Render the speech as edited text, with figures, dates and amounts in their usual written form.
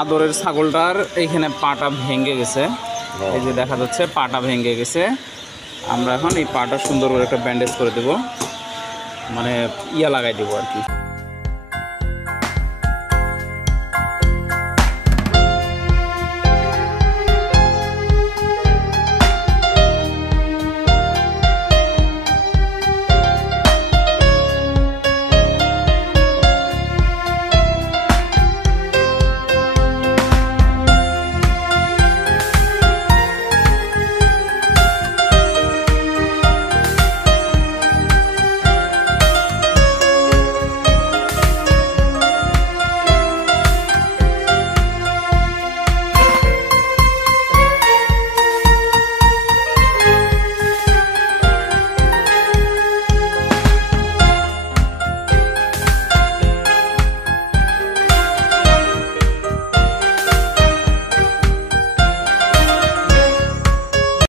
আদরের ছাগলটার এইখানে পাটা ভেঙে গেছে, এই যে দেখা যাচ্ছে পাটা ভেঙে গেছে। আমরা এখন এই পাটা সুন্দর করে একটা ব্যান্ডেজ করে দেব, মানে ইয়া লাগাই দেবো আর কি।